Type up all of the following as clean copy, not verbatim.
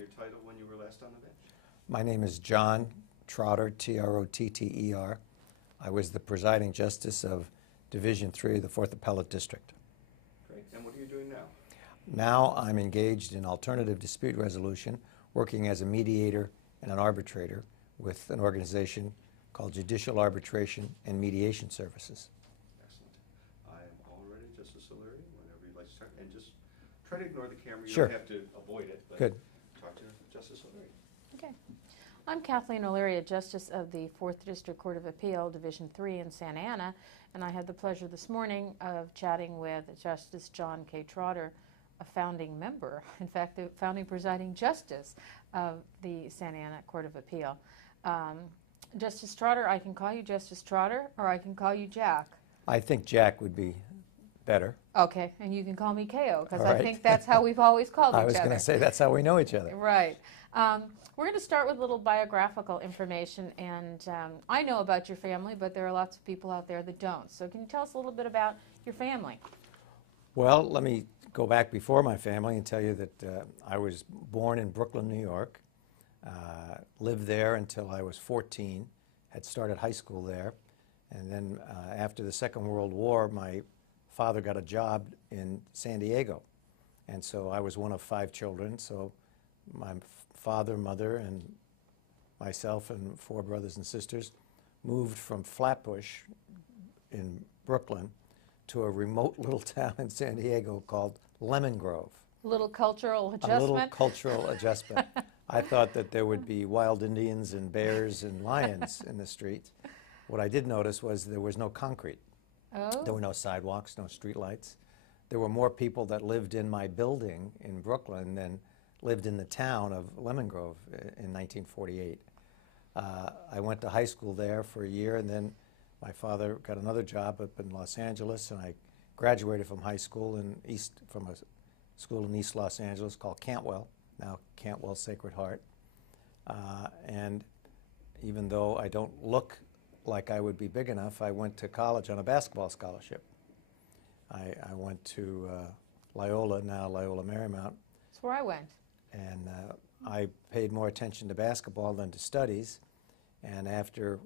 your title when you were last on the bench? My name is John Trotter, Trotter. I was the presiding justice of Division III of the 4th Appellate District. Great. And what are you doing now? Now I'm engaged in alternative dispute resolution, working as a mediator and an arbitrator with an organization called Judicial Arbitration and Mediation Services. Excellent. I am all ready, Justice O'Leary, whenever you'd like to start. And just try to ignore the camera. You Sure. don't have to avoid it. But Good. talk to Justice O'Leary. Okay. I'm Kathleen O'Leary, a Justice of the 4th District Court of Appeal, Division III in Santa Ana, and I had the pleasure this morning of chatting with Justice John K. Trotter, a founding member, in fact, the founding presiding justice of the Santa Ana Court of Appeal. Justice Trotter, I can call you Justice Trotter, or I can call you Jack. I think Jack would be better. Okay, and you can call me KO, because All I right. think that's how we've always called each other. I was going to say that's how we know each other. Right. We're going to start with a little biographical information, and I know about your family, but there are lots of people out there that don't. So can you tell us a little bit about your family? Well, let me go back before my family and tell you that I was born in Brooklyn, New York, lived there until I was 14, had started high school there, and then after the Second World War, my father got a job in San Diego, and so I was one of 5 children, so my father, mother, and myself and 4 brothers and sisters moved from Flatbush in Brooklyn to a remote little town in San Diego called Lemon Grove. A little cultural adjustment? A little cultural adjustment. I thought that there would be wild Indians and bears and lions in the streets. What I did notice was there was no concrete. Oh. There were no sidewalks, no streetlights. There were more people that lived in my building in Brooklyn than lived in the town of Lemon Grove in 1948. I went to high school there for a year, and then my father got another job up in Los Angeles, and I graduated from high school from a school in East Los Angeles called Cantwell, now Cantwell Sacred Heart. And even though I don't look like I would be big enough, I went to college on a basketball scholarship. I went to Loyola, now Loyola Marymount. That's where I went. And I paid more attention to basketball than to studies. And after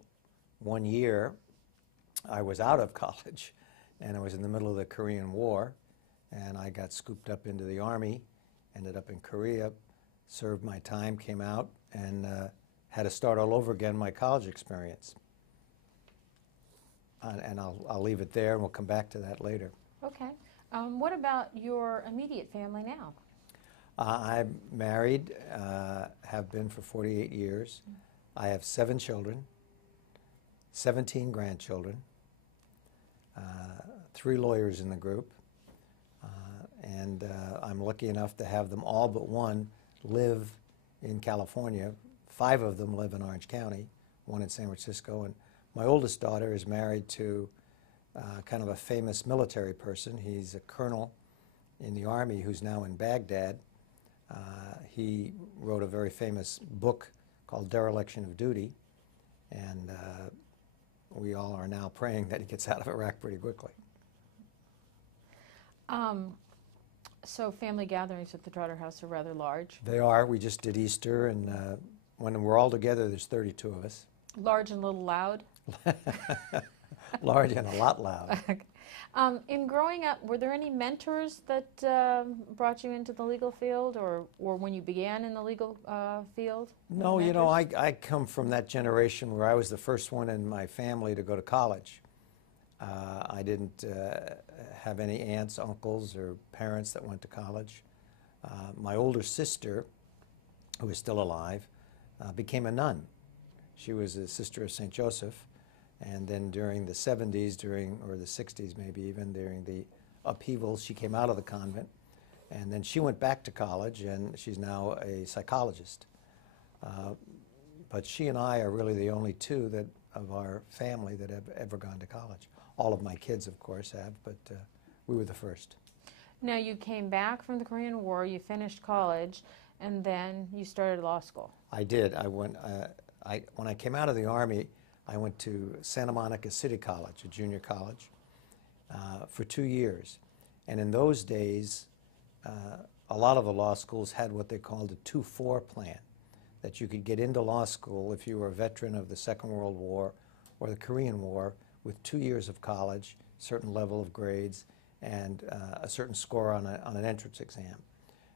1 year, I was out of college, and I was in the middle of the Korean War, and I got scooped up into the Army, ended up in Korea, served my time, came out, and had to start all over again my college experience. And I'll leave it there, and we'll come back to that later. Okay. What about your immediate family now? I'm married, have been for 48 years. I have 7 children, 17 grandchildren, 3 lawyers in the group, and I'm lucky enough to have them all but one live in California. 5 of them live in Orange County, 1 in San Francisco, and my oldest daughter is married to kind of a famous military person. He's a colonel in the Army who's now in Baghdad. He wrote a very famous book called Dereliction of Duty, and we all are now praying that he gets out of Iraq pretty quickly. So family gatherings at the Trotter House are rather large. They are. We just did Easter, and when we're all together, there's 32 of us. Large and a little loud? Large and a lot loud. In growing up, were there any mentors that brought you into the legal field, or when you began in the legal field? No, you know, I come from that generation where I was the first one in my family to go to college. I didn't have any aunts, uncles, or parents that went to college. My older sister, who is still alive, became a nun. She was a sister of St. Joseph. And then during the 70s, or the 60s maybe even, during the upheavals, she came out of the convent. And then she went back to college, and she's now a psychologist. But she and I are really the only 2 of our family that have ever gone to college. All of my kids, of course, have, but we were the first. Now, you came back from the Korean War, you finished college, and then you started law school. I did. When I came out of the Army, I went to Santa Monica City College, a junior college, for 2 years. And in those days, a lot of the law schools had what they called a 2-4 plan, that you could get into law school if you were a veteran of the Second World War or the Korean War with 2 years of college, certain level of grades, and a certain score on an entrance exam.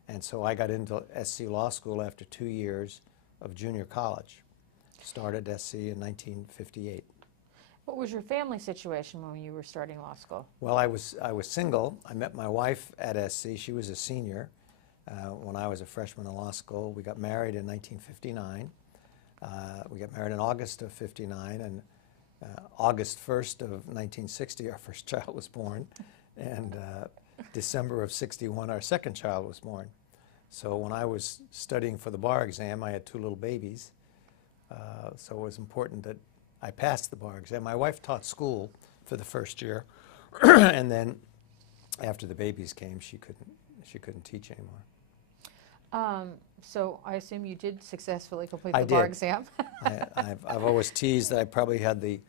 And so I got into SC Law School after 2 years of junior college. Started SC in 1958. What was your family situation when you were starting law school? Well, I was single. I met my wife at SC. She was a senior when I was a freshman in law school. We got married in 1959. We got married in August of 59, and August 1st of 1960, our first child was born, and December of 61, our second child was born. So when I was studying for the bar exam, I had 2 little babies, so it was important that I passed the bar exam. My wife taught school for the first year, and then after the babies came, she couldn't teach anymore. So I assume you did successfully complete I the bar did. exam. I've always teased that I probably had the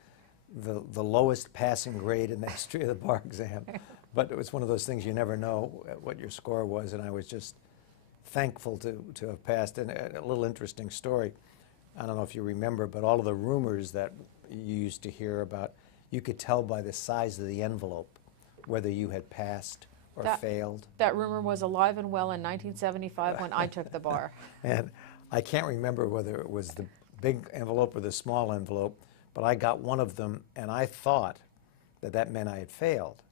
lowest passing grade in the history of the bar exam, but it was one of those things you never know what your score was, and I was just thankful to have passed. And a little interesting story, I don't know if you remember, but all of the rumors that you used to hear about, you could tell by the size of the envelope whether you had passed or failed. That rumor was alive and well in 1975 when I took the bar. And I can't remember whether it was the big envelope or the small envelope, but I got one of them, and I thought that meant I had failed.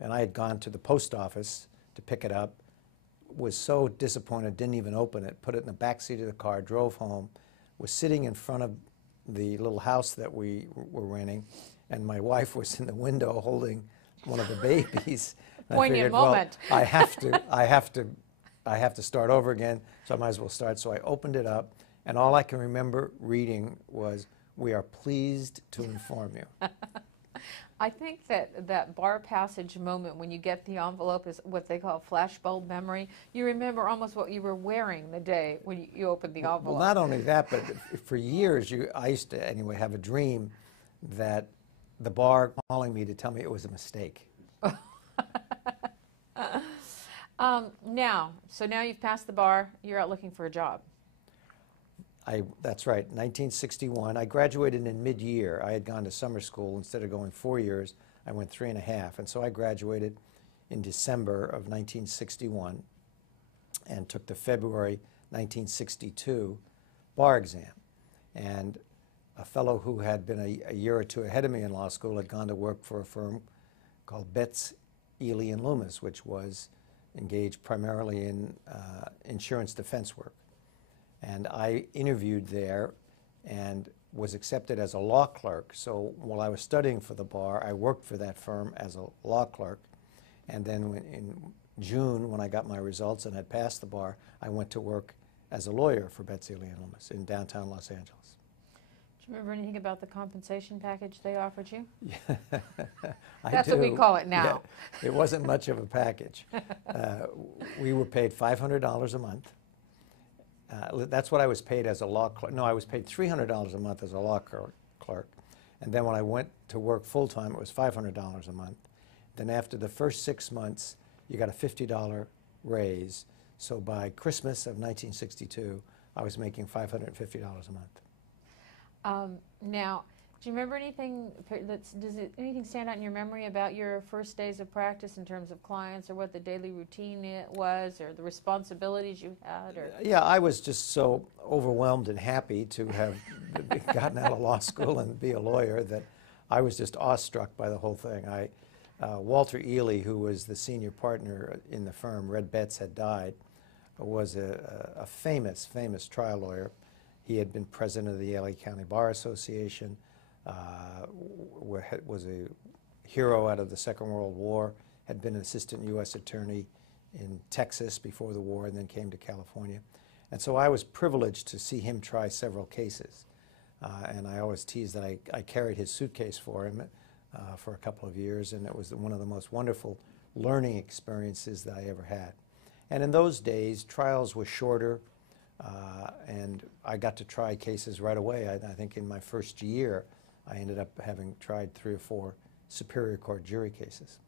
And I had gone to the post office to pick it up, was so disappointed, didn't even open it, put it in the back seat of the car, drove home, was sitting in front of the little house that we were renting, and my wife was in the window holding one of the babies. And Poignant I figured, moment. well, I have to start over again, so I might as well start. So I opened it up, and all I can remember reading was, "We are pleased to inform you." I think that bar passage moment when you get the envelope is what they call flashbulb memory. You remember almost what you were wearing the day when you opened the envelope. Well, not only that, but for years, I used to, anyway, have a dream that the bar calling me to tell me it was a mistake. Now you've passed the bar, you're out looking for a job. That's right, 1961. I graduated in mid-year. I had gone to summer school. Instead of going 4 years, I went 3.5. And so I graduated in December of 1961 and took the February 1962 bar exam. And a fellow who had been a year or two ahead of me in law school had gone to work for a firm called Betts, Ely, and Loomis, which was engaged primarily in insurance defense work. And I interviewed there and was accepted as a law clerk. So while I was studying for the bar, I worked for that firm as a law clerk. And then in June, when I got my results and had passed the bar, I went to work as a lawyer for Betts, Ely, and Loomis in downtown Los Angeles. Do you remember anything about the compensation package they offered you? Yeah, That's what we call it now. Yeah, it wasn't much of a package. We were paid $500 a month. That's what I was paid as a law clerk. No, I was paid $300 a month as a law clerk. And then when I went to work full-time, it was $500 a month. Then after the first 6 months, you got a $50 raise. So by Christmas of 1962, I was making $550 a month. Now, do you remember anything, anything stand out in your memory about your first days of practice in terms of clients, or what the daily routine was, or the responsibilities you had? Or? Yeah, I was just so overwhelmed and happy to have gotten out of law school and be a lawyer that I was just awestruck by the whole thing. Walter Ely, who was the senior partner in the firm, Red Betts had died, was a famous trial lawyer. He had been president of the LA County Bar Association, was a hero out of the Second World War, had been an assistant U.S. attorney in Texas before the war, and then came to California. And so I was privileged to see him try several cases. And I always tease that I carried his suitcase for him for a couple of years, and it was one of the most wonderful learning experiences that I ever had. And in those days, trials were shorter, and I got to try cases right away. I think in my first year, I ended up having tried 3 or 4 Superior Court jury cases.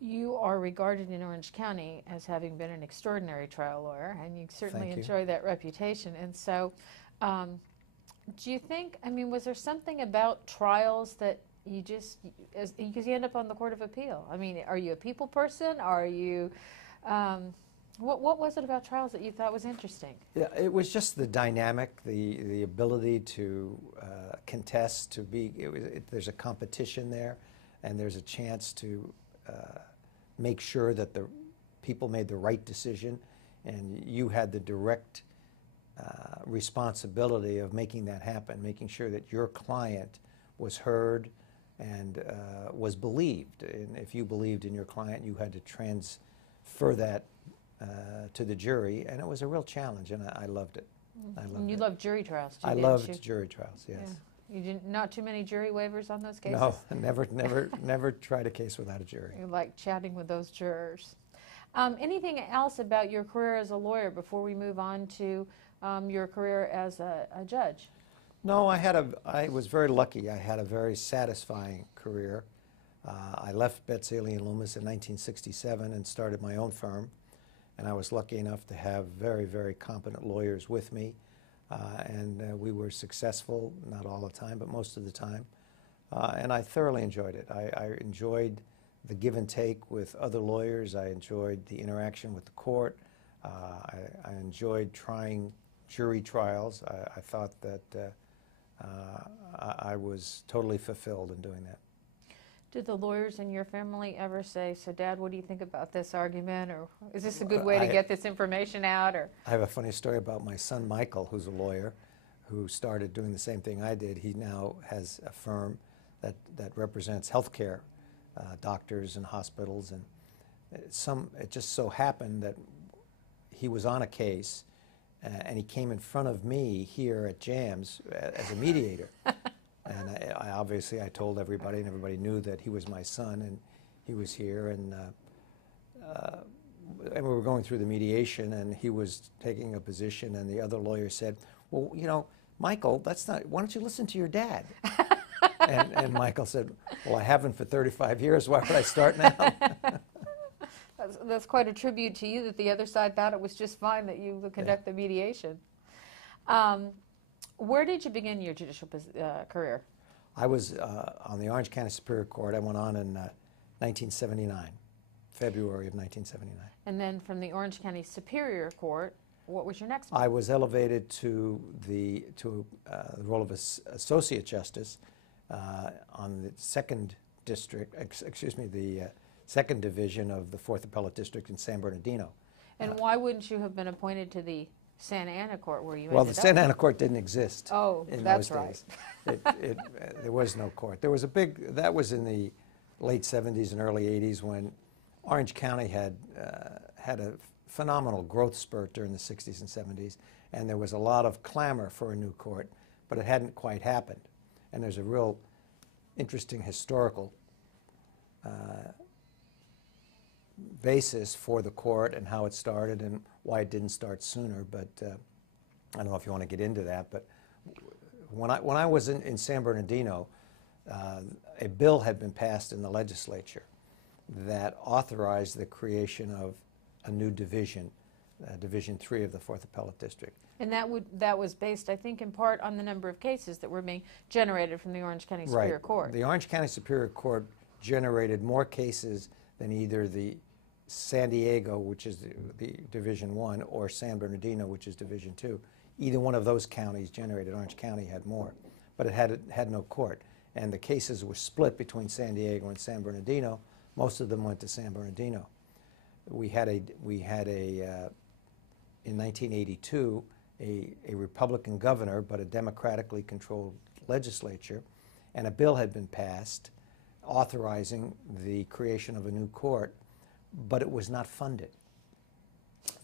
You are regarded in Orange County as having been an extraordinary trial lawyer, and you certainly Thank you. enjoy that reputation. And so, do you think, I mean, was there something about trials that you just, because you end up on the Court of Appeal? I mean, are you a people person? Are you, what was it about trials that you thought was interesting? Yeah, it was just the dynamic, the ability to contest, to be, there's a competition there, and there's a chance to make sure that the people made the right decision, and you had the direct responsibility of making that happen, making sure that your client was heard and was believed. And if you believed in your client, you had to transfer that to the jury, and it was a real challenge, and I loved it. I loved And you it. loved jury trials too, I didn't loved you? jury trials, yes. Yeah. You didn't, not too many jury waivers on those cases? No, never tried a case without a jury. You like chatting with those jurors. Anything else about your career as a lawyer before we move on to your career as a judge? No, I was very lucky. I had a very satisfying career. I left Betts, Aley & Loomis in 1967 and started my own firm. And I was lucky enough to have very, very competent lawyers with me. And we were successful, not all the time, but most of the time. And I thoroughly enjoyed it. I enjoyed the give and take with other lawyers. I enjoyed the interaction with the court. I enjoyed trying jury trials. I thought that I was totally fulfilled in doing that. Did the lawyers in your family ever say, so Dad, what do you think about this argument? Or is this a good way to get this information out? Or I have a funny story about my son Michael, who's a lawyer, who started doing the same thing I did. He now has a firm that represents healthcare, doctors and hospitals. And it just so happened that he was on a case and he came in front of me here at JAMS as a mediator. And obviously I told everybody, and everybody knew that he was my son, and he was here, and we were going through the mediation, and he was taking a position, and the other lawyer said, well, you know, Michael, that's not, why don't you listen to your dad? and Michael said, well, I haven't for 35 years, why would I start now? that's quite a tribute to you that the other side thought it was just fine that you would conduct the mediation. Where did you begin your judicial career? I was on the Orange County Superior Court. I went on in 1979, February of 1979. And then from the Orange County Superior Court, what was your next one? I was elevated to the role of Associate Justice on the second district, the second division of the 4th Appellate District in San Bernardino. And why wouldn't you have been appointed to the Santa Ana Court where you Well, ended the up? Santa Ana Court didn't exist in that's those days. There was no court. There was that was in the late 70s and early 80s when Orange County had a phenomenal growth spurt during the 60s and 70s, and there was a lot of clamor for a new court, but it hadn't quite happened. And there's a real interesting historical basis for the court and how it started and why it didn't start sooner, but I don't know if you want to get into that, but when I was in San Bernardino, a bill had been passed in the legislature that authorized the creation of a new division, Division 3 of the 4th Appellate District. And that was based, I think, in part on the number of cases that were being generated from the Orange County Superior Court. The Orange County Superior Court generated more cases than either the San Diego, which is the Division 1, or San Bernardino, which is Division 2. Either one of those counties generated. Orange County had more, but it had no court. And the cases were split between San Diego and San Bernardino. Most of them went to San Bernardino. We had in 1982, a Republican governor, but a democratically controlled legislature, and a bill had been passed authorizing the creation of a new court, but it was not funded.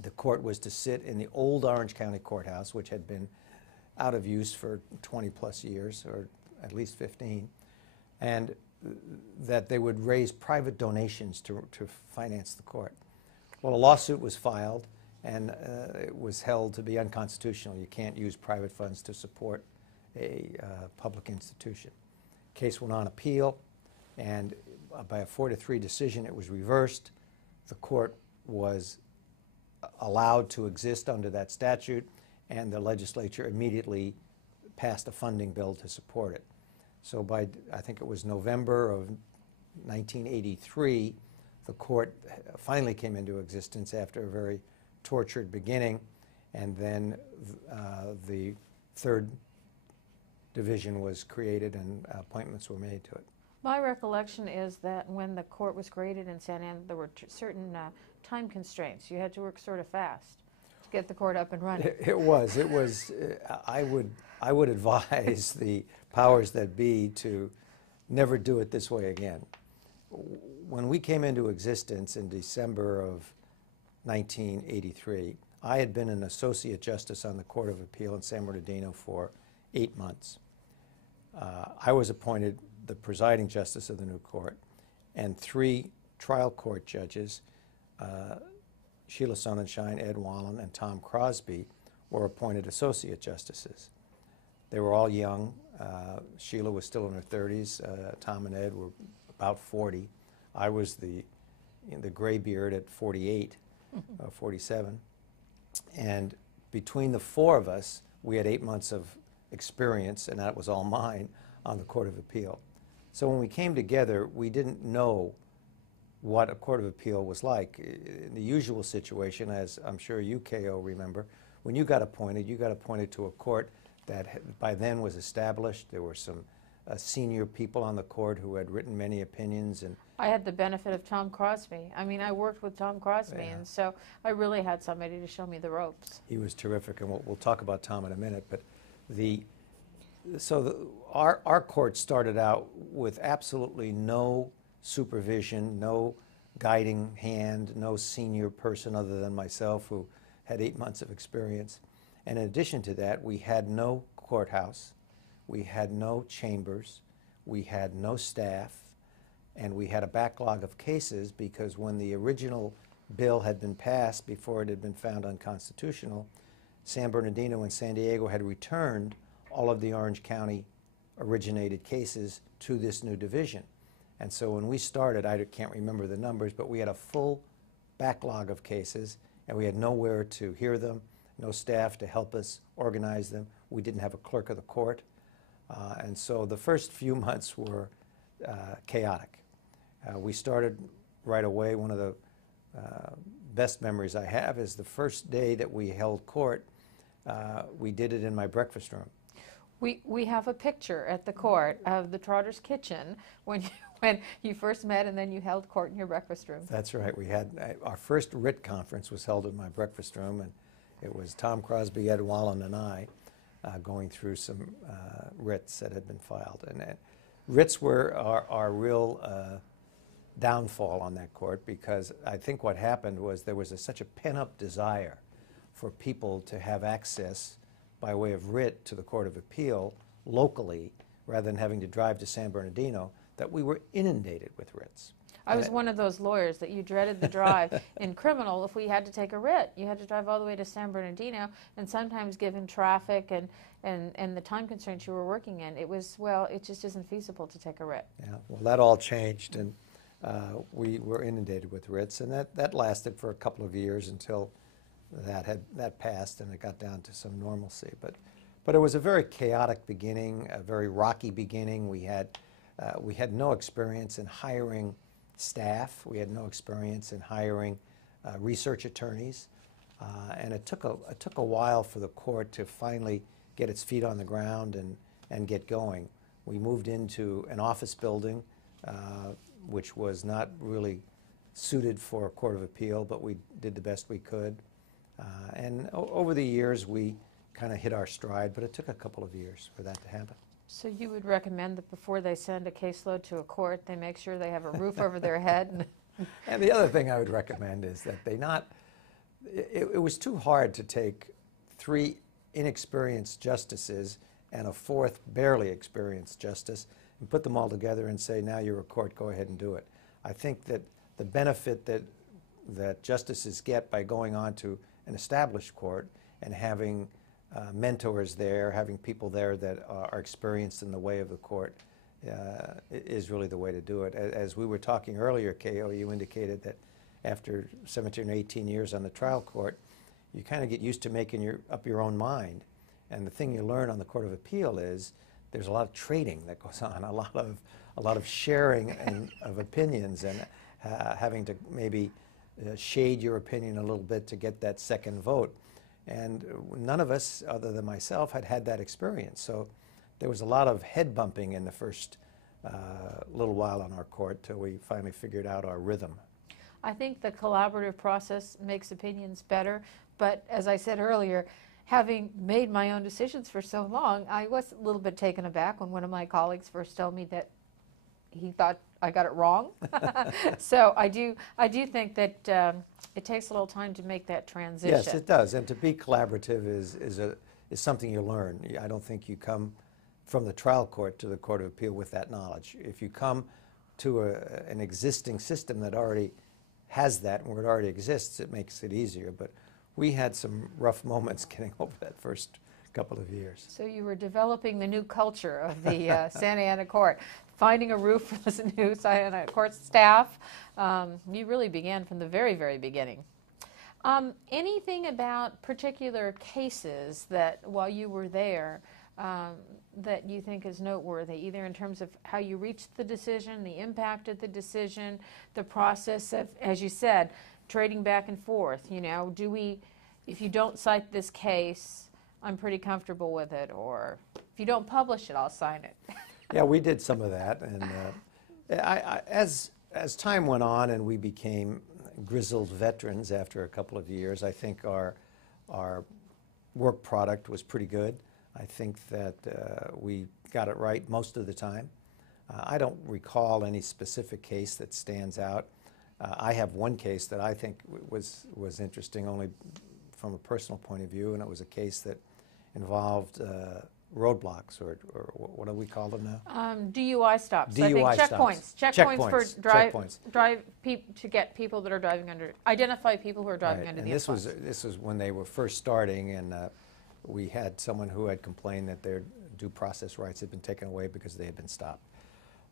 The court was to sit in the old Orange County Courthouse, which had been out of use for 20 plus years, or at least 15, and that they would raise private donations to finance the court. Well, a lawsuit was filed, and it was held to be unconstitutional. You can't use private funds to support a public institution. Case went on appeal, and by a 4-3 decision, it was reversed. The court was allowed to exist under that statute, and the legislature immediately passed a funding bill to support it. So by, I think it was November of 1983, the court finally came into existence after a very tortured beginning, and then the third division was created and appointments were made to it. My recollection is that when the court was created in Santa Ana, there were certain time constraints. You had to work sort of fast to get the court up and running. It was. I would advise the powers that be to never do it this way again. When we came into existence in December of 1983, I had been an associate justice on the Court of Appeal in San Bernardino for 8 months. I was appointed the presiding justice of the new court, and 3 trial court judges, Sheila Sonnenschein, Ed Wallen, and Tom Crosby, were appointed associate justices. They were all young. Sheila was still in her 30s. Tom and Ed were about 40. I was the gray beard at 48, 47. And between the 4 of us, we had 8 months of experience, and that was all mine, on the Court of Appeal. So when we came together, we didn't know what a Court of Appeal was like. In the usual situation, as I'm sure you, KO, remember, when you got appointed to a court that by then was established. There were some senior people on the court who had written many opinions. And I had the benefit of Tom Crosby. I mean, I worked with Tom Crosby, Yeah. and so I really had somebody to show me the ropes. he was terrific, and we'll talk about Tom in a minute. But our court started out with absolutely no supervision, no guiding hand, no senior person other than myself who had 8 months of experience. And in addition to that, we had no courthouse, we had no chambers, we had no staff, and we had a backlog of cases because when the original bill had been passed before it had been found unconstitutional, San Bernardino and San Diego had returned all of the Orange County originated cases to this new division. And so when we started, I can't remember the numbers, but we had a full backlog of cases, and we had nowhere to hear them, no staff to help us organize them. We didn't have a clerk of the court. And so the first few months were chaotic. We started right away. One of the best memories I have is the first day that we held court, we did it in my breakfast room. We have a picture at the court of the Trotter's kitchen when you first met and then you held court in your breakfast room. That's right. We had our first writ conference was held in my breakfast room, and it was Tom Crosby, Ed Wallen, and I going through some writs that had been filed. And writs were our real downfall on that court, because I think what happened was there was such a pent-up desire for people to have access by way of writ to the Court of Appeal locally rather than having to drive to San Bernardino that we were inundated with writs. I was one of those lawyers that you dreaded the drive. In criminal, if we had to take a writ, you had to drive all the way to San Bernardino, and sometimes given traffic and the time constraints you were working in, it just isn't feasible to take a writ. Yeah, well, that all changed, and we were inundated with writs, and that lasted for a couple of years until that passed and it got down to some normalcy. But it was a very chaotic beginning, a very rocky beginning. We had no experience in hiring staff. We had no experience in hiring research attorneys, and it took a while for the court to finally get its feet on the ground and get going. We moved into an office building, which was not really suited for a court of appeal, but we did the best we could. And over the years, we kind of hit our stride, but it took a couple of years for that to happen. So you would recommend that before they send a caseload to a court, they make sure they have a roof over their head? And the other thing I would recommend is that it was too hard to take 3 inexperienced justices and a 4th barely experienced justice and put them all together and say, now you're a court, go ahead and do it. I think that the benefit that justices get by going on to an established court and having mentors there, having people there that are experienced in the way of the court, is really the way to do it. As we were talking earlier, K.O., you indicated that after 17 or 18 years on the trial court, you kind of get used to making up your own mind. And the thing you learn on the Court of Appeal is there's a lot of trading that goes on, a lot of sharing of opinions, and having to maybe shade your opinion a little bit to get that second vote. And none of us, other than myself, had that experience. So there was a lot of head bumping in the first little while on our court till we finally figured out our rhythm. I think the collaborative process makes opinions better, but as I said earlier, having made my own decisions for so long, I was a little bit taken aback when one of my colleagues first told me that he thought I got it wrong. So I do think that it takes a little time to make that transition. Yes, it does. And to be collaborative is something you learn. I don't think you come from the trial court to the Court of Appeal with that knowledge. If you come to an existing system that already has that, and where it already exists, it makes it easier. But we had some rough moments getting over that first couple of years. So you were developing the new culture of the Santa Ana Court, finding a roof for the new Santa Ana Court staff. You really began from the very, very beginning. Anything about particular cases that, while you were there, that you think is noteworthy, either in terms of how you reached the decision, the impact of the decision, the process of, as you said, trading back and forth? You know, if you don't cite this case, I'm pretty comfortable with it, or if you don't publish it, I'll sign it. Yeah, we did some of that, and as time went on and we became grizzled veterans after a couple of years, I think our work product was pretty good. I think that we got it right most of the time. I don't recall any specific case that stands out. I have one case that I think was interesting only from a personal point of view, and it was a case that involved roadblocks, or what do we call them now? DUI stops. DUI I think stops. Checkpoints for Checkpoints. to get people that are driving under, identify people who are driving Right. under And the influence. this was when they were first starting, and we had someone who had complained that their due process rights had been taken away because they had been stopped.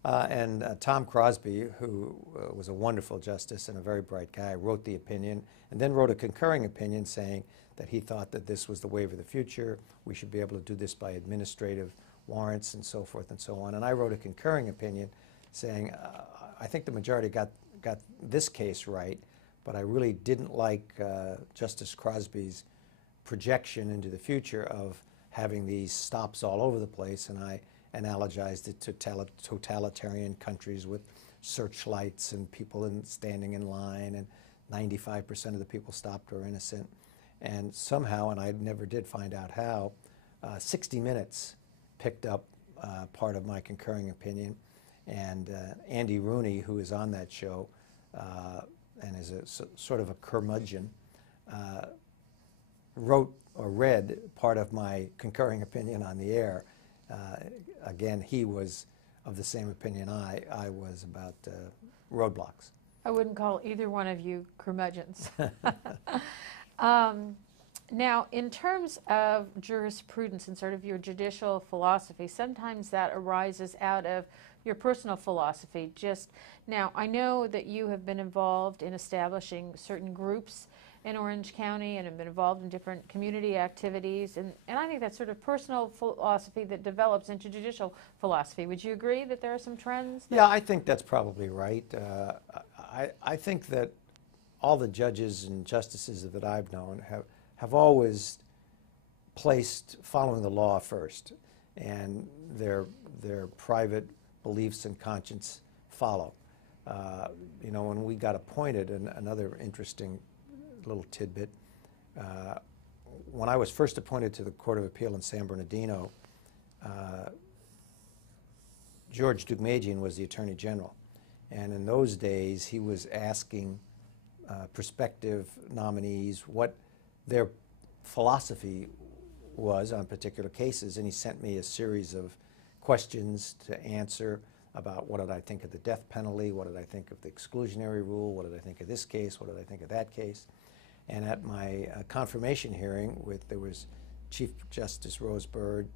And Tom Crosby, who was a wonderful justice and a very bright guy, wrote the opinion and then wrote a concurring opinion saying that he thought that this was the way of the future. We should be able to do this by administrative warrants and so forth and so on. And I wrote a concurring opinion saying, I think the majority got this case right, but I really didn't like Justice Crosby's projection into the future of having these stops all over the place, and I analogized it to totalitarian countries with searchlights and people standing in line, and 95% of the people stopped were innocent. And somehow, and I never did find out how, 60 Minutes picked up part of my concurring opinion, and Andy Rooney, who is on that show and is sort of a curmudgeon, wrote or read part of my concurring opinion on the air. Again, he was of the same opinion I was about roadblocks. I wouldn't call either one of you curmudgeons. Now, in terms of jurisprudence and sort of your judicial philosophy, sometimes that arises out of your personal philosophy. Just now, I know that you have been involved in establishing certain groups in Orange County and have been involved in different community activities, and I think that's sort of personal philosophy that develops into judicial philosophy. Would you agree that there are some trends? Yeah, I think that's probably right. I think that all the judges and justices that I've known have always placed following the law first, and their private beliefs and conscience follow. You know, when we got appointed, and another interesting little tidbit, when I was first appointed to the Court of Appeal in San Bernardino, George Deukmejian was the Attorney General, and in those days he was asking prospective nominees what their philosophy was on particular cases, and he sent me a series of questions to answer about what did I think of the death penalty, what did I think of the exclusionary rule, what did I think of this case, what did I think of that case. And at my confirmation hearing, there was Chief Justice Rose Bird,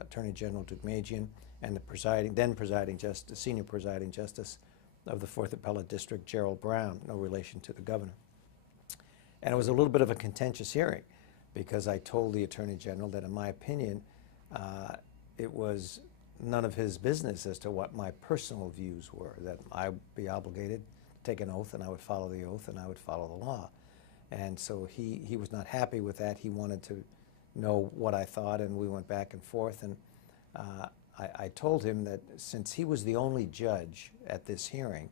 Attorney General Deukmejian, and the then presiding justice, senior presiding justice of the 4th Appellate District, Gerald Brown, no relation to the governor. And it was a little bit of a contentious hearing, because I told the Attorney General that, in my opinion, it was none of his business as to what my personal views were, that I would be obligated to take an oath, and I would follow the oath, and I would follow the law. And so he was not happy with that. He wanted to know what I thought, and we went back and forth. And I told him that since he was the only judge at this hearing,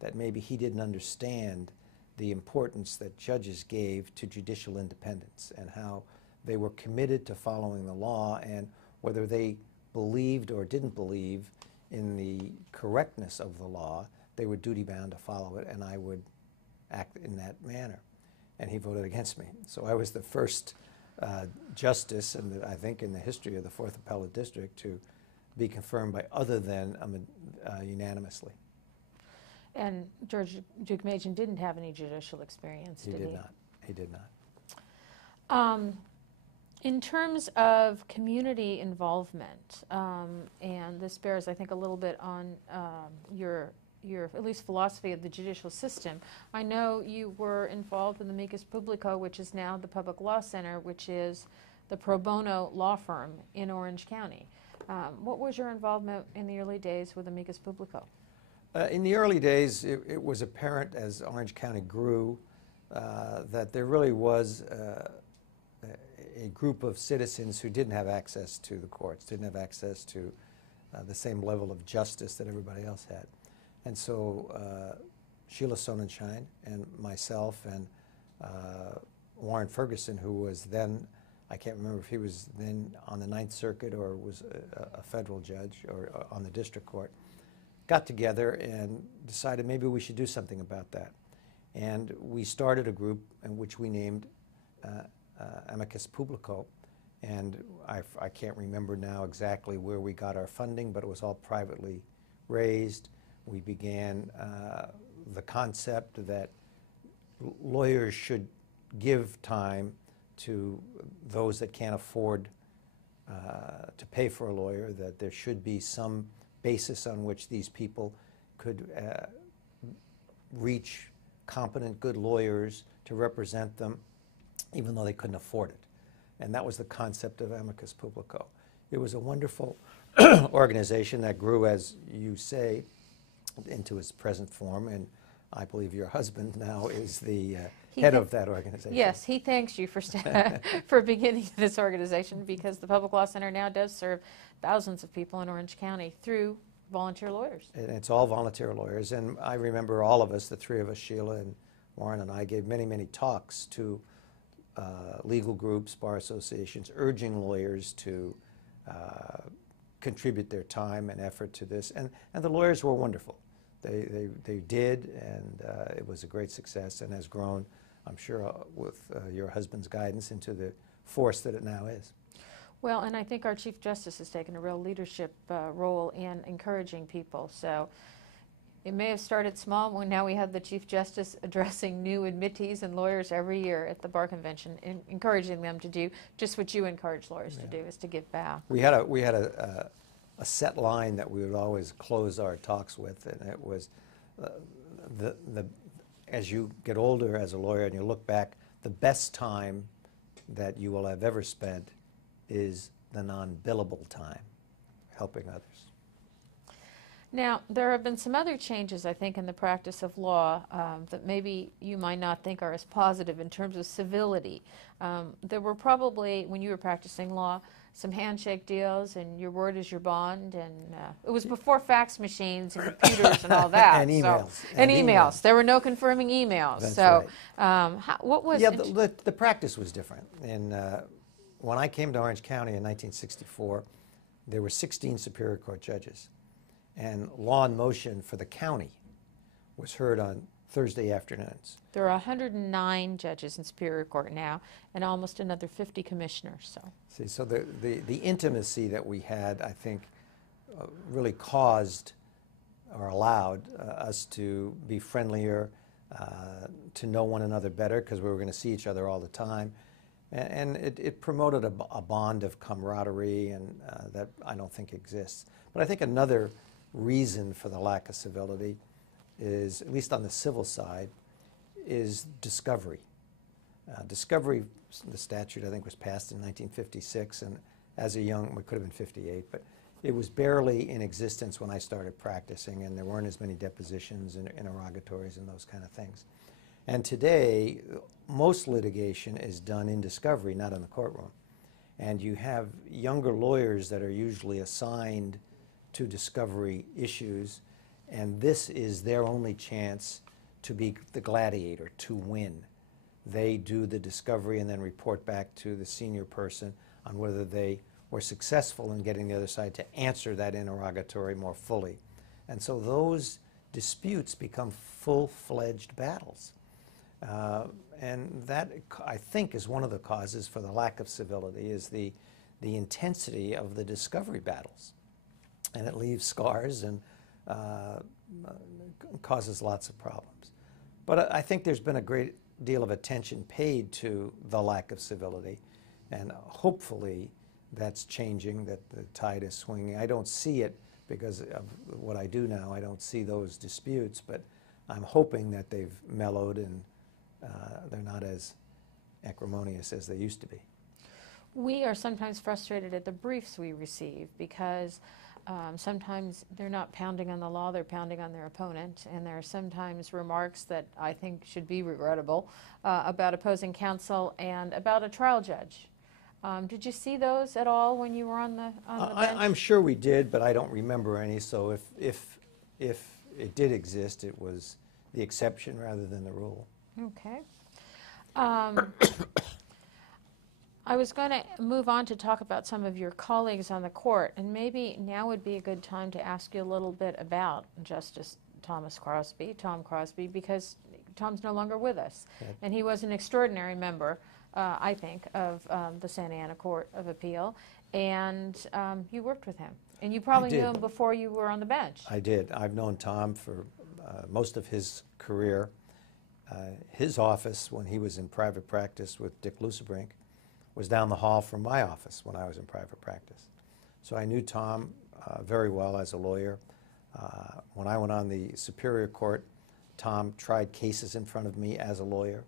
that maybe he didn't understand the importance that judges gave to judicial independence and how they were committed to following the law, and whether they believed or didn't believe in the correctness of the law, they were duty-bound to follow it, and I would act in that manner. And he voted against me. So I was the first justice, I think, in the history of the 4th Appellate District to be confirmed by other than unanimously. And George Deukmejian didn't have any judicial experience, did he? He did not. He did not. In terms of community involvement, and this bears, I think, a little bit on your at least philosophy of the judicial system. I know you were involved in the Amicus Publico, which is now the Public Law Center, which is the pro bono law firm in Orange County. What was your involvement in the early days with Amicus Publico? In the early days, it was apparent as Orange County grew that there really was a group of citizens who didn't have access to the courts, didn't have access to the same level of justice that everybody else had. And so Sheila Sonnenschein and myself and Warren Ferguson, who was then, I can't remember if he was then on the 9th Circuit or was a federal judge or on the district court, got together and decided maybe we should do something about that. And we started a group in which we named Amicus Publico. And I can't remember now exactly where we got our funding, but it was all privately raised. We began the concept that lawyers should give time to those that can't afford to pay for a lawyer, that there should be some basis on which these people could reach competent, good lawyers to represent them, even though they couldn't afford it. And that was the concept of Amicus Publico. It was a wonderful organization that grew, as you say, into its present form, and I believe your husband now is the head of that organization. Yes, he thanks you for for beginning this organization, because the Public Law Center now does serve thousands of people in Orange County through volunteer lawyers. And it's all volunteer lawyers, and I remember all of us, the three of us, Sheila and Warren and I, gave many, many talks to legal groups, bar associations, urging lawyers to contribute their time and effort to this, and the lawyers were wonderful. They did, and it was a great success and has grown, I'm sure, with your husband's guidance into the force that it now is. Well, and I think our Chief Justice has taken a real leadership role in encouraging people. So it may have started small, when now we have the Chief Justice addressing new admittees and lawyers every year at the Bar Convention, encouraging them to do just what you encourage lawyers to do, is to give back. We had a set line that we would always close our talks with, and it was as you get older as a lawyer and you look back, the best time that you will have ever spent is the non-billable time, helping others. Now, there have been some other changes, I think, in the practice of law that maybe you might not think are as positive in terms of civility. There were probably, when you were practicing law, some handshake deals, and your word is your bond, and it was before fax machines and computers and all that. And emails. So, and emails. There were no confirming emails. That's so, right. What was... Yeah, the practice was different. And when I came to Orange County in 1964, there were 16 Superior Court judges. And law in motion for the county was heard on Thursday afternoons. There are 109 judges in Superior Court now, and almost another 50 commissioners. So, see, so the intimacy that we had, I think, really caused or allowed us to be friendlier, to know one another better, because we were going to see each other all the time. And it promoted a bond of camaraderie and that I don't think exists. But I think another reason for the lack of civility is, at least on the civil side, is discovery. Discovery, the statute I think was passed in 1956, and as a young, it could have been 58, but it was barely in existence when I started practicing, and there weren't as many depositions and interrogatories and those kind of things. And today, most litigation is done in discovery, not in the courtroom. And you have younger lawyers that are usually assigned to discovery issues, and this is their only chance to be the gladiator, to win. They do the discovery and then report back to the senior person on whether they were successful in getting the other side to answer that interrogatory more fully. And so those disputes become full-fledged battles. And that, I think, is one of the causes for the lack of civility, is the intensity of the discovery battles. And it leaves scars and causes lots of problems. But I think there's been a great deal of attention paid to the lack of civility, and hopefully that's changing, that the tide is swinging. I don't see it because of what I do now. I don't see those disputes, but I'm hoping that they've mellowed and they're not as acrimonious as they used to be. We are sometimes frustrated at the briefs we receive because sometimes they're not pounding on the law, they're pounding on their opponent, and there are sometimes remarks that I think should be regrettable about opposing counsel and about a trial judge. Did you see those at all when you were on the bench? I'm sure we did, but I don't remember any, so if it did exist, it was the exception rather than the rule. Okay. I was going to move on to talk about some of your colleagues on the court, and maybe now would be a good time to ask you a little bit about Justice Tom Crosby, because Tom's no longer with us. Okay. And he was an extraordinary member, I think, of the Santa Ana Court of Appeal, and you worked with him. And you probably knew him before you were on the bench. I did. I've known Tom for most of his career. His office, when he was in private practice with Dick Lucebrink, was down the hall from my office when I was in private practice. So I knew Tom very well as a lawyer. When I went on the Superior Court, Tom tried cases in front of me as a lawyer.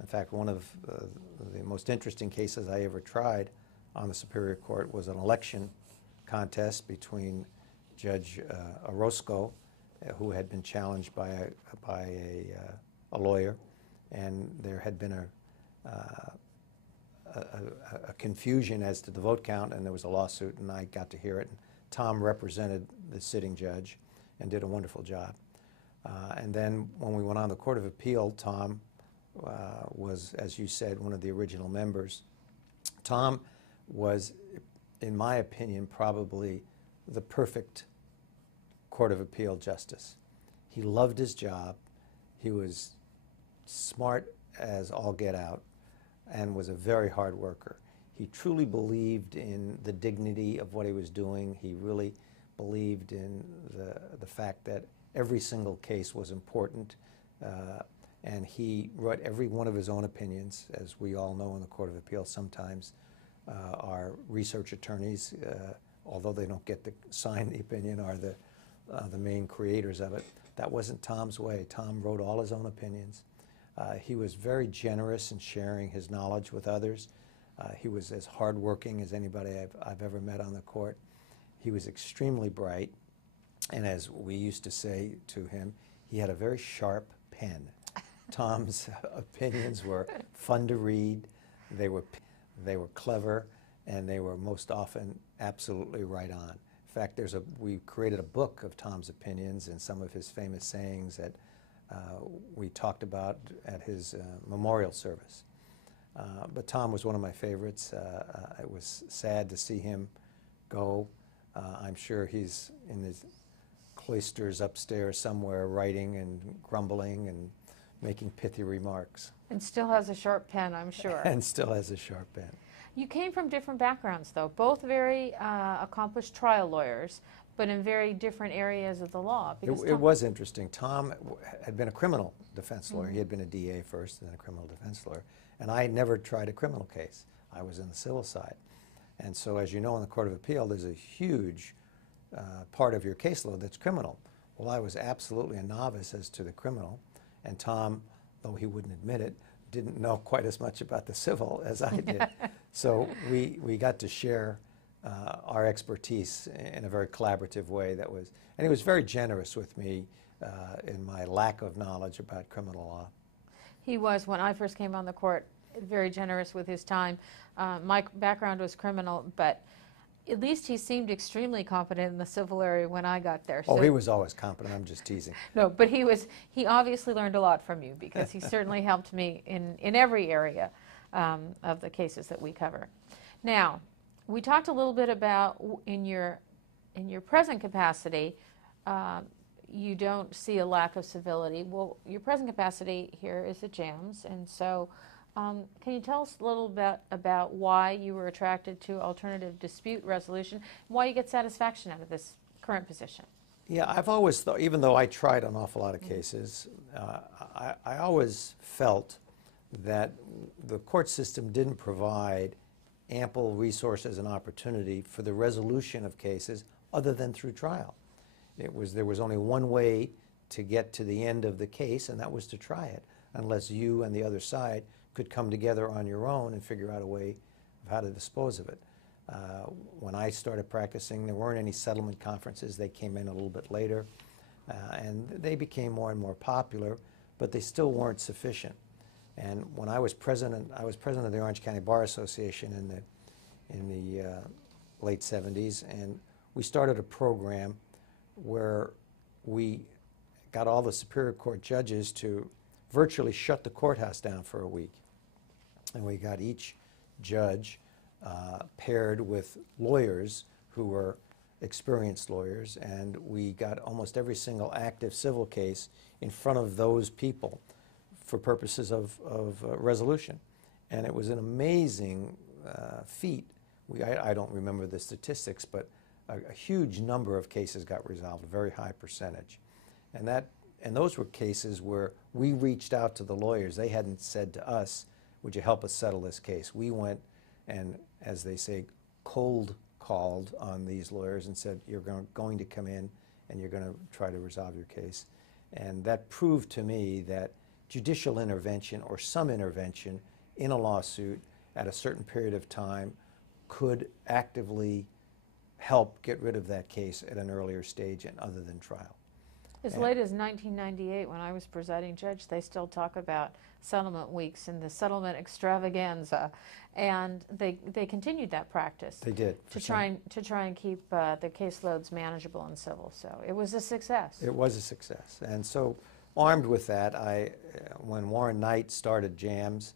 In fact, one of the most interesting cases I ever tried on the Superior Court was an election contest between Judge Orozco, who had been challenged by a lawyer, and there had been a confusion as to the vote count, and there was a lawsuit, and I got to hear it. And Tom represented the sitting judge and did a wonderful job. And then when we went on the Court of Appeal, Tom was, as you said, one of the original members. Tom was, in my opinion, probably the perfect Court of Appeal justice. He loved his job. He was smart as all get out and was a very hard worker. He truly believed in the dignity of what he was doing. He really believed in the fact that every single case was important, and he wrote every one of his own opinions. As we all know in the Court of Appeal, sometimes our research attorneys, although they don't get to sign the opinion, are the main creators of it. That wasn't Tom's way. Tom wrote all his own opinions. He was very generous in sharing his knowledge with others. He was as hardworking as anybody I've ever met on the court. He was extremely bright, and as we used to say to him, he had a very sharp pen. Tom's opinions were fun to read, they were clever, and they were most often absolutely right on. In fact, we created a book of Tom's opinions and some of his famous sayings that we talked about at his memorial service. But Tom was one of my favorites. It was sad to see him go. I'm sure he's in his cloisters upstairs somewhere writing and grumbling and making pithy remarks. And still has a sharp pen, I'm sure. And still has a sharp pen. You came from different backgrounds, though, both very accomplished trial lawyers, but in very different areas of the law. It was interesting. Tom had been a criminal defense lawyer. He had been a DA first and then a criminal defense lawyer. And I never tried a criminal case. I was in the civil side. And so, as you know, in the Court of Appeal, there's a huge part of your caseload that's criminal. Well, I was absolutely a novice as to the criminal, and Tom, though he wouldn't admit it, didn't know quite as much about the civil as I did. So we got to share our expertise in a very collaborative way. And he was very generous with me in my lack of knowledge about criminal law. He was, when I first came on the court, very generous with his time. My background was criminal, but at least he seemed extremely competent in the civil area when I got there. Oh, he was always competent. I'm just teasing. No, but he obviously learned a lot from you, because he certainly helped me in every area of the cases that we cover. Now, we talked a little bit about in your present capacity, you don't see a lack of civility. Well, your present capacity here is at JAMS, and so can you tell us a little bit about why you were attracted to alternative dispute resolution, why you get satisfaction out of this current position? Yeah, I've always thought, even though I tried an awful lot of cases, I always felt that the court system didn't provide ample resources and opportunity for the resolution of cases other than through trial. There was only one way to get to the end of the case, and that was to try it, unless you and the other side could come together on your own and figure out a way of how to dispose of it. When I started practicing, there weren't any settlement conferences. They came in a little bit later, and they became more and more popular, but they still weren't sufficient. And when I was president of the Orange County Bar Association in the late 70s, and we started a program where we got all the Superior Court judges to virtually shut the courthouse down for a week. And we got each judge paired with lawyers who were experienced lawyers, and we got almost every single active civil case in front of those people for purposes of resolution. And it was an amazing feat. I don't remember the statistics, but a huge number of cases got resolved, a very high percentage. And those were cases where we reached out to the lawyers. They hadn't said to us, would you help us settle this case? We went and, as they say, cold called on these lawyers and said, you're going to come in and you're going to try to resolve your case. And that proved to me that judicial intervention or some intervention in a lawsuit at a certain period of time could actively help get rid of that case at an earlier stage and other than trial. As late as 1998, when I was presiding judge, they still talk about settlement weeks and the settlement extravaganza, and they continued that practice. They did. To try and keep the caseloads manageable in civil. So it was a success. It was a success. And so, armed with that, when Warren Knight started JAMS,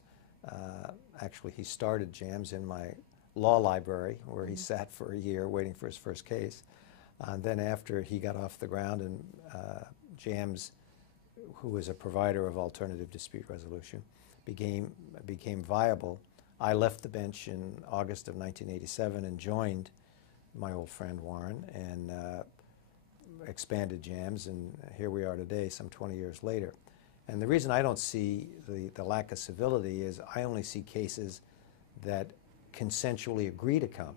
actually he started JAMS in my law library, where he sat for a year waiting for his first case. And then after he got off the ground and JAMS, who was a provider of alternative dispute resolution, became viable, I left the bench in August of 1987 and joined my old friend Warren and expanded JAMS, and here we are today, some 20 years later. And the reason I don't see the lack of civility is I only see cases that consensually agree to come.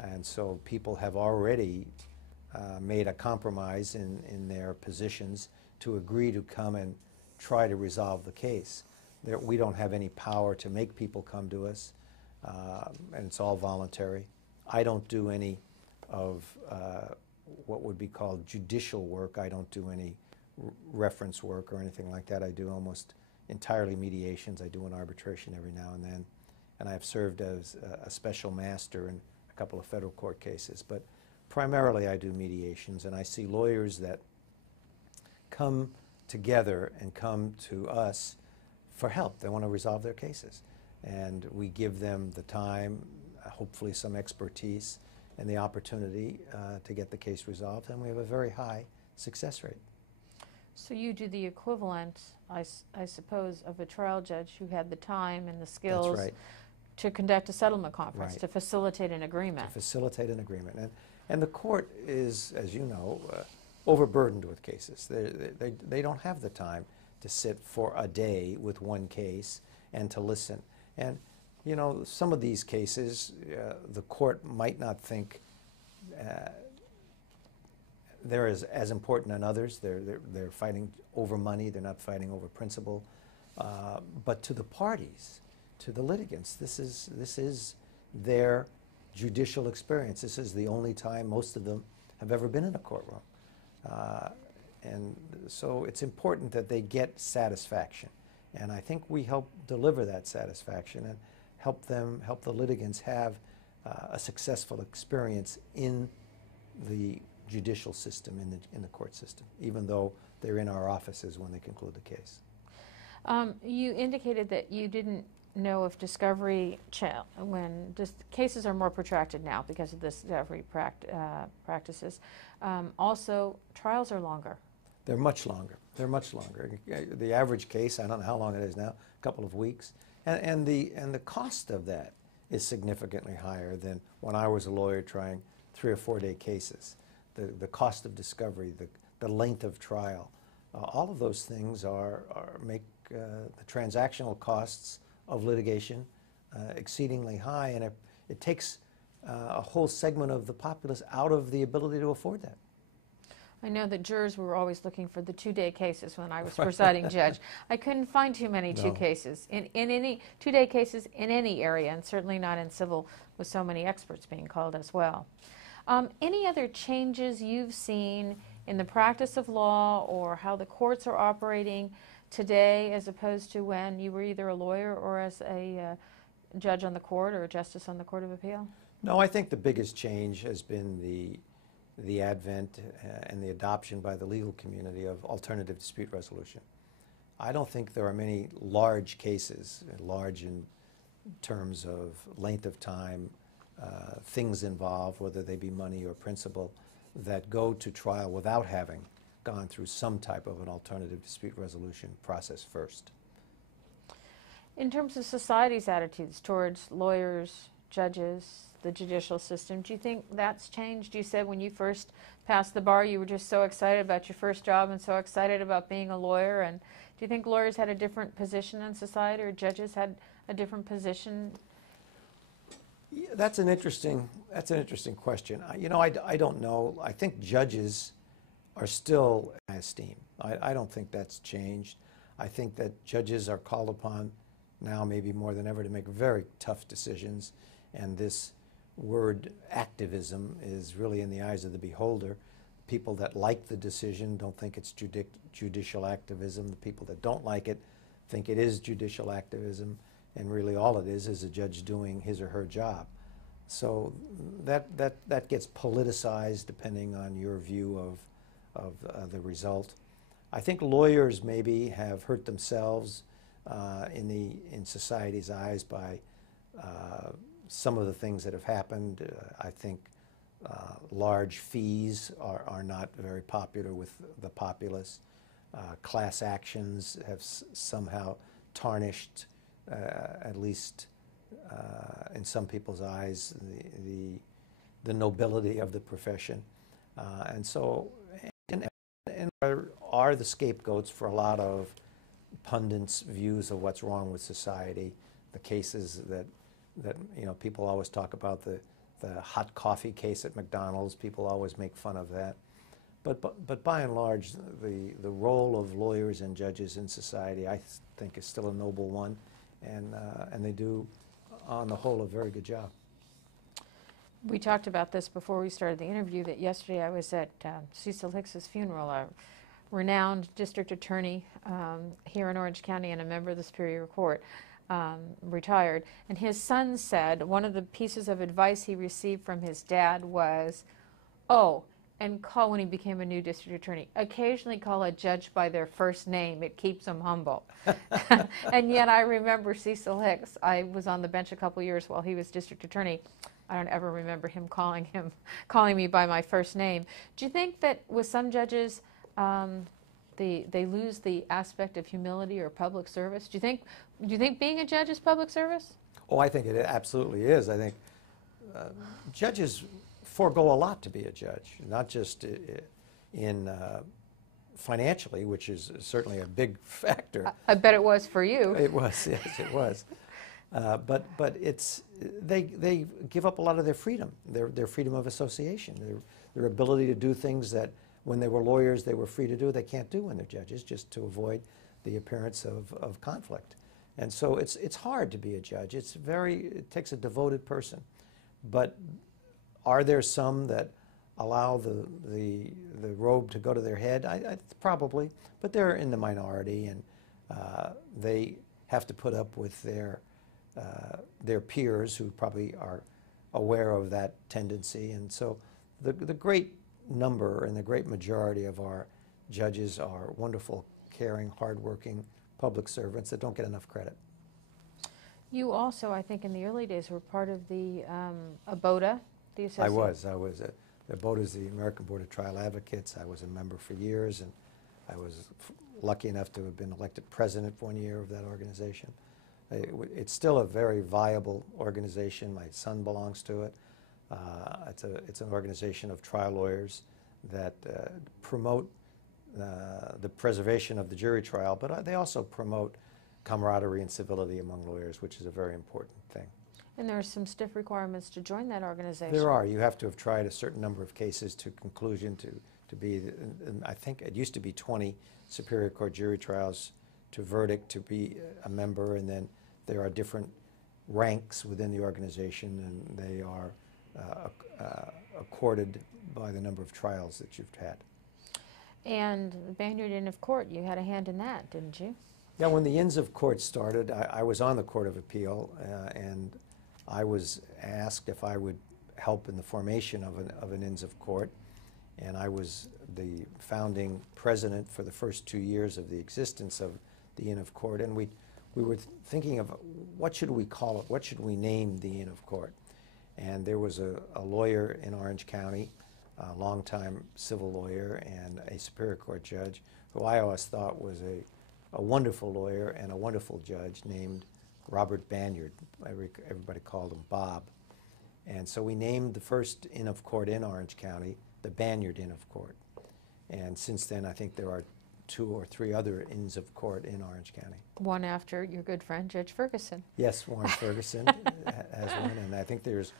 And so people have already made a compromise in their positions to agree to come and try to resolve the case. We don't have any power to make people come to us, and it's all voluntary. I don't do any of what would be called judicial work. I don't do any reference work or anything like that. I do almost entirely mediations. I do an arbitration every now and then. And I've served as a special master in a couple of federal court cases. But primarily I do mediations, and I see lawyers that come together and come to us for help. They want to resolve their cases. And we give them the time, hopefully some expertise, and the opportunity to get the case resolved, and we have a very high success rate. So you do the equivalent, I suppose, of a trial judge who had the time and the skills. That's right. To conduct a settlement conference, Right. to facilitate an agreement. To facilitate an agreement. And the court is, as you know, overburdened with cases. They don't have the time to sit for a day with one case and to listen. And you know, some of these cases, the court might not think they're as important than others. They're fighting over money. They're not fighting over principle. But to the parties, to the litigants, this is their judicial experience. This is the only time most of them have ever been in a courtroom. And so it's important that they get satisfaction. And I think we help deliver that satisfaction and help the litigants have a successful experience in the judicial system, in the court system, even though they're in our offices when they conclude the case. You indicated that you didn't know if discovery, when cases are more protracted now because of the discovery practices. Also, trials are longer. They're much longer. They're much longer. The average case, I don't know how long it is now, a couple of weeks. And the cost of that is significantly higher than when I was a lawyer trying 3 or 4 day cases. The cost of discovery, the length of trial, all of those things make the transactional costs of litigation exceedingly high, and it takes a whole segment of the populace out of the ability to afford that. I know that jurors were always looking for the 2-day cases when I was presiding judge. I couldn't find too many 2 cases in any 2-day cases in any area, and certainly not in civil with so many experts being called as well. Any other changes you've seen in the practice of law or how the courts are operating today as opposed to when you were either a lawyer or as a judge on the court or a justice on the Court of Appeal? No, I think the biggest change has been the advent and the adoption by the legal community of alternative dispute resolution. I don't think there are many large cases, large in terms of length of time, things involved, whether they be money or principle, that go to trial without having gone through some type of an alternative dispute resolution process first. In terms of society's attitudes towards lawyers, judges, the judicial system, do you think that's changed? You said when you first passed the bar you were just so excited about your first job and so excited about being a lawyer, and do you think lawyers had a different position in society or judges had a different position? Yeah, that's an interesting question. You know, I don't know. I think judges are still in esteem. I don't think that's changed. I think that judges are called upon now maybe more than ever to make very tough decisions, and this word activism is really in the eyes of the beholder. People that like the decision don't think it's judicial activism. The people that don't like it think it is judicial activism, and really all it is a judge doing his or her job. So that gets politicized depending on your view of the result. I think lawyers maybe have hurt themselves in society's eyes by some of the things that have happened. I think large fees are not very popular with the populace. Class actions have somehow tarnished, at least in some people's eyes, the nobility of the profession. And so are the scapegoats for a lot of pundits' views of what's wrong with society. The cases that you know, people always talk about, the hot coffee case at McDonald's. People always make fun of that. But by and large, the role of lawyers and judges in society, I think, is still a noble one, and they do, on the whole, a very good job. We talked about this before we started the interview, that yesterday I was at Cecil Hicks's funeral, a renowned district attorney here in Orange County and a member of the Superior Court, retired. And his son said one of the pieces of advice he received from his dad was, and call, when he became a new district attorney, occasionally call a judge by their first name. It keeps them humble. And yet I remember Cecil Hicks. I was on the bench a couple years while he was district attorney. I don't ever remember him calling me by my first name. Do you think that with some judges they lose the aspect of humility or public service? Do you think being a judge is public service? Oh, I think it absolutely is. I think judges forego a lot to be a judge, not just in financially, which is certainly a big factor. I bet it was for you. It was, yes, it was. But it's they give up a lot of their freedom, their freedom of association, their ability to do things that when they were lawyers they were free to do, they can't do when they're judges, just to avoid the appearance of conflict. And so it's hard to be a judge. It takes a devoted person. But are there some that allow the robe to go to their head? Probably, but they're in the minority, and they have to put up with their peers who probably are aware of that tendency. And so the great number and the great majority of our judges are wonderful, caring, hardworking public servants that don't get enough credit. You also, I think in the early days, were part of the ABOTA, the association. I was. The ABOTA is the American Board of Trial Advocates. I was a member for years, and I was lucky enough to have been elected president 1 year of that organization. It's still a very viable organization. My son belongs to it. It's an organization of trial lawyers that promote the preservation of the jury trial, but they also promote camaraderie and civility among lawyers, which is a very important thing. And there are some stiff requirements to join that organization. There are. You have to have tried a certain number of cases to conclusion to be, I think it used to be 20 Superior Court jury trials to verdict to be a member, and then there are different ranks within the organization, and they are accorded by the number of trials that you've had. And the Banyard Inn of Court, you had a hand in that, didn't you? Yeah, when the Inns of Court started, I was on the Court of Appeal, and I was asked if I would help in the formation of an Inns of Court, and I was the founding president for the first 2 years of the existence of the Inn of Court, and we were thinking of what should we call it, what should we name the Inn of Court. And there was a lawyer in Orange County, a longtime civil lawyer and a Superior Court judge, who I always thought was a wonderful lawyer and a wonderful judge, named Robert Banyard. Everybody called him Bob. And so we named the first Inn of Court in Orange County the Banyard Inn of Court. And since then, I think there are 2 or 3 other Inns of Court in Orange County. One after your good friend, Judge Ferguson. Yes, Warren Ferguson has one, and I think there's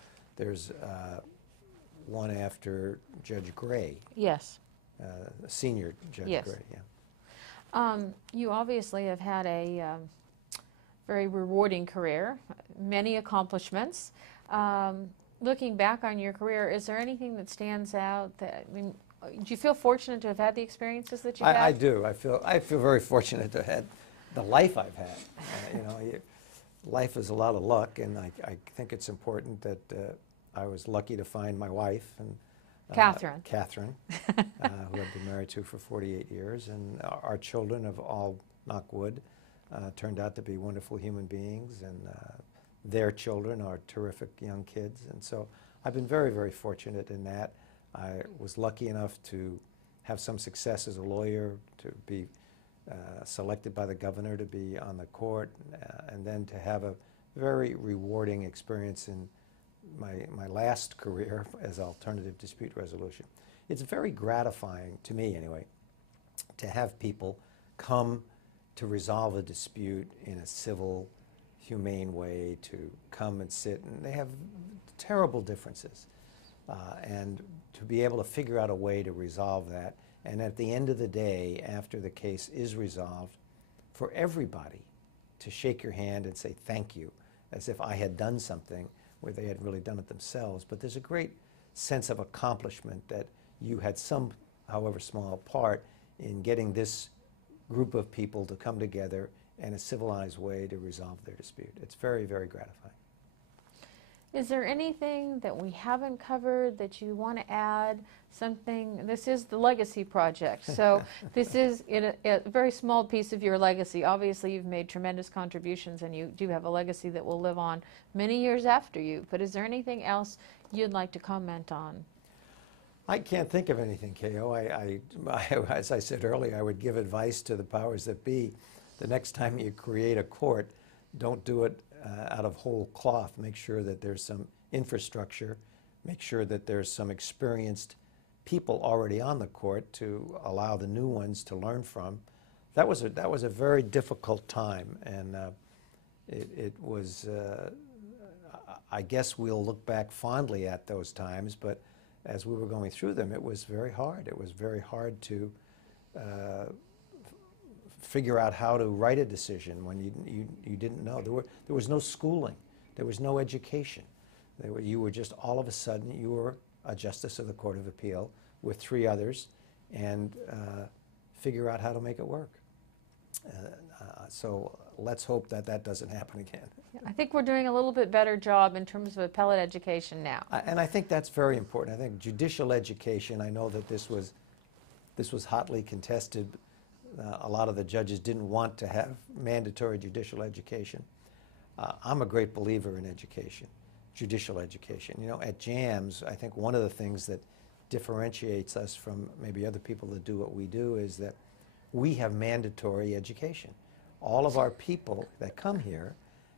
one after Judge Gray. Yes. Senior Judge Yes. Gray, yeah. You obviously have had a very rewarding career, many accomplishments. Looking back on your career, is there anything that stands out? Do you feel fortunate to have had the experiences that you've had? I do. I feel very fortunate to have had the life I've had. Life is a lot of luck, and I think it's important that I was lucky to find my wife, and Catherine. who I've been married to for 48 years, and our children have all, knock wood, turned out to be wonderful human beings, and their children are terrific young kids. And so I've been very, very fortunate in that. I was lucky enough to have some success as a lawyer, to be selected by the governor to be on the court, and then to have a very rewarding experience in my last career as alternative dispute resolution. It's very gratifying, to me anyway, to have people come to resolve a dispute in a civil, humane way, to come and sit, and they have terrible differences, and to be able to figure out a way to resolve that, and at the end of the day, after the case is resolved, for everybody to shake your hand and say thank you, as if I had done something where they had really done it themselves. But there's a great sense of accomplishment that you had some, however small, part in getting this group of people to come together in a civilized way to resolve their dispute. It's very, very gratifying. Is there anything that we haven't covered that you want to add? Something, this is the legacy project, so this is a very small piece of your legacy. Obviously you've made tremendous contributions, and you do have a legacy that will live on many years after you, but is there anything else you'd like to comment on? I can't think of anything, K.O. As I said earlier, I would give advice to the powers that be. The next time you create a court, don't do it out of whole cloth. Make sure that there's some infrastructure. Make sure that there's some experienced people already on the court to allow the new ones to learn from. That was a very difficult time, and it was. I guess we'll look back fondly at those times, but as we were going through them, it was very hard. It was very hard to figure out how to write a decision when you didn't know. There was no schooling. There was no education. You were just, all of a sudden, you were a justice of the Court of Appeal with 3 others, and figure out how to make it work. So let's hope that that doesn't happen again. I think we're doing a little bit better job in terms of appellate education now. And I think that's very important. I think judicial education, I know that this was hotly contested. A lot of the judges didn't want to have mandatory judicial education. I'm a great believer in education, judicial education. You know, at JAMS, I think one of the things that differentiates us from maybe other people that do what we do is that we have mandatory education. All of our people that come here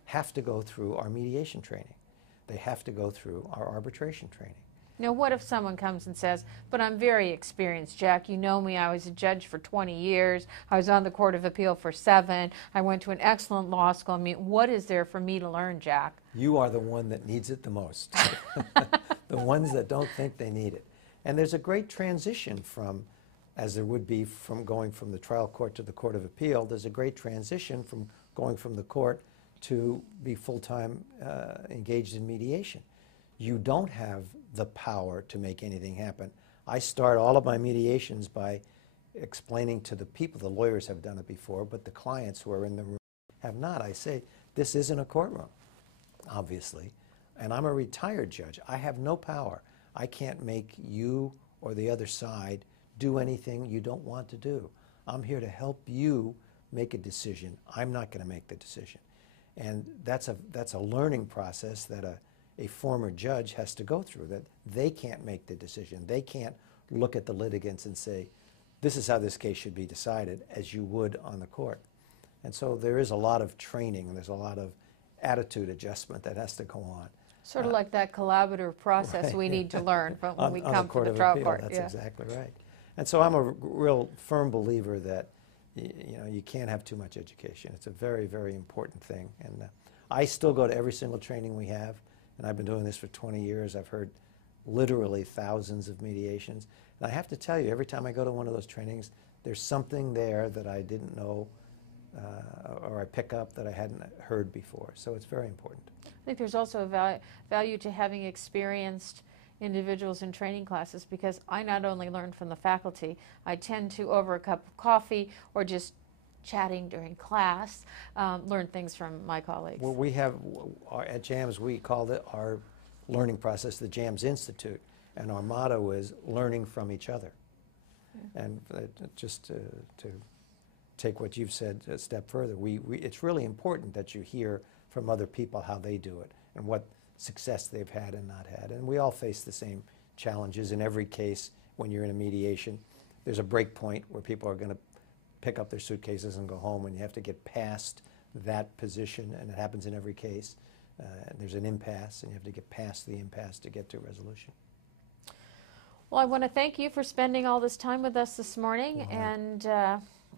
have to go through our mediation training. They have to go through our arbitration training. Now, what if someone comes and says, but I'm very experienced, Jack. You know me. I was a judge for 20 years. I was on the Court of Appeal for 7. I went to an excellent law school. I mean, what is there for me to learn, Jack? You are the one that needs it the most. The ones that don't think they need it. And there's a great transition from, as there would be from going from the trial court to the Court of Appeal, there's a great transition from going from the court to be full-time engaged in mediation. You don't have the power to make anything happen. I start all of my mediations by explaining to the people, the lawyers have done it before, but the clients who are in the room have not. I say, this isn't a courtroom, obviously, and I'm a retired judge. I have no power. I can't make you or the other side do anything you don't want to do. I'm here to help you make a decision. I'm not going to make the decision. And that's a learning process that a former judge has to go through, that they can't make the decision. They can't look at the litigants and say, this is how this case should be decided, as you would on the court. And so there is a lot of training, and there's a lot of attitude adjustment that has to go on. Sort of like that collaborative process right. we need to learn from when we come to the of trial Appeal. court. That's Yeah. exactly right. And so I'm a real firm believer that you can't have too much education. It's a very, very important thing. And I still go to every single training we have, and I've been doing this for 20 years. I've heard literally thousands of mediations. And I have to tell you, every time I go to one of those trainings, there's something there that I didn't know or I pick up that I hadn't heard before. So it's very important. I think there's also a value to having experienced individuals in training classes, because I not only learn from the faculty, I tend to, over a cup of coffee or just chatting during class, learn things from my colleagues. Well, we have, at JAMS, we called it our learning process the JAMS Institute, and our motto is learning from each other. Yeah. And just to take what you've said a step further, it's really important that you hear from other people how they do it and what success they've had and not had. And we all face the same challenges in every case. When you're in a mediation, there's a break point where people are going to pick up their suitcases and go home, and you have to get past that position, and it happens in every case. There's an impasse, and you have to get past the impasse to get to a resolution. Well, I want to thank you for spending all this time with us this morning, and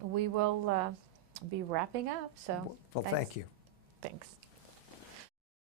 we will be wrapping up. So, well, thank you. Thanks.